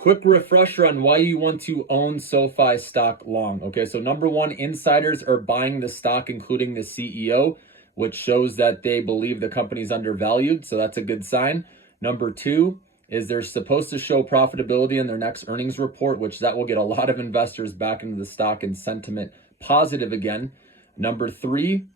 Quick refresher on why you want to own SoFi stock long. Okay, so number one, insiders are buying the stock, including the CEO, which shows that they believe the company's undervalued. So that's a good sign. Number two is they're supposed to show profitability in their next earnings report, which that will get a lot of investors back into the stock and sentiment positive again. Number three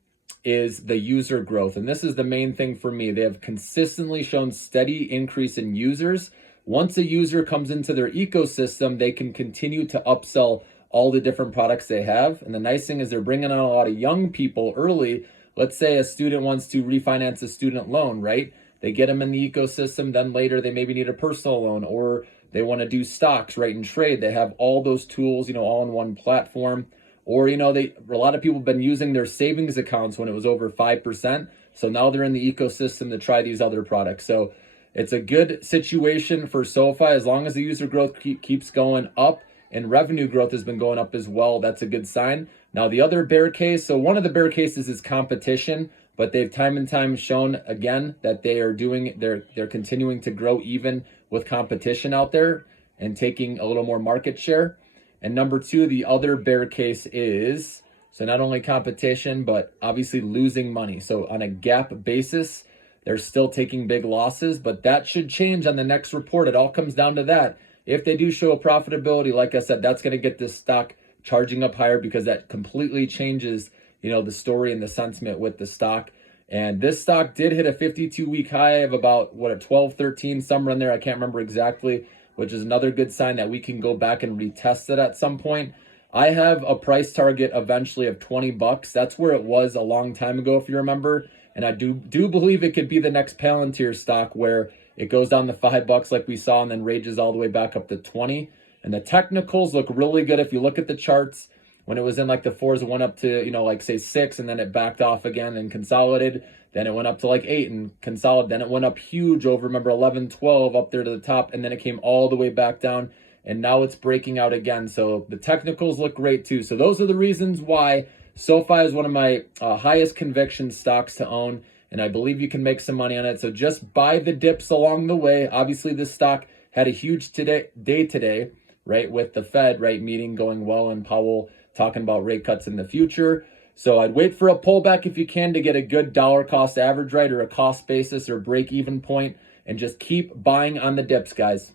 is the user growth. And this is the main thing for me. They have consistently shown steady increase in users. Once a user comes into their ecosystem, they can continue to upsell all the different products they have. And the nice thing is they're bringing on a lot of young people early. Let's say a student wants to refinance a student loan, right? They get them in the ecosystem. Then later they maybe need a personal loan, or they want to do stocks, right, and trade. They have all those tools, all in one platform. Or, a lot of people have been using their savings accounts when it was over 5%. So now they're in the ecosystem to try these other products. So it's a good situation for SoFi as long as the user growth keeps going up and revenue growth has been going up as well. That's a good sign. Now, the other bear case, so one of the bear cases is competition, but they've time and time shown again that they're continuing to grow even with competition out there and taking a little more market share. And number two, the other bear case is, so not only competition, but obviously losing money. So on a GAAP basis, they're still taking big losses, but that should change on the next report. It all comes down to that. If they do show a profitability, like I said, that's going to get this stock charging up higher because that completely changes, the story and the sentiment with the stock. And this stock did hit a 52-week high of about, a 12, 13, somewhere in there. I can't remember exactly, which is another good sign that we can go back and retest it at some point. I have a price target eventually of $20. That's where it was a long time ago, if you remember. And I do believe it could be the next Palantir stock where it goes down to $5 like we saw and then rages all the way back up to 20. And the technicals look really good. If you look at the charts, when it was in like the fours, it went up to, say 6, and then it backed off again and consolidated. Then it went up to like 8 and consolidated. Then it went up huge over, remember, 11, 12 up there to the top. And then it came all the way back down. And now it's breaking out again. So the technicals look great too. So those are the reasons why SoFi is one of my highest conviction stocks to own. And I believe you can make some money on it. So just buy the dips along the way. Obviously, this stock had a huge day today, right? With the Fed, right, meeting going well and Powell talking about rate cuts in the future. So I'd wait for a pullback if you can to get a good dollar cost average, right, or a cost basis or break even point, and just keep buying on the dips, guys.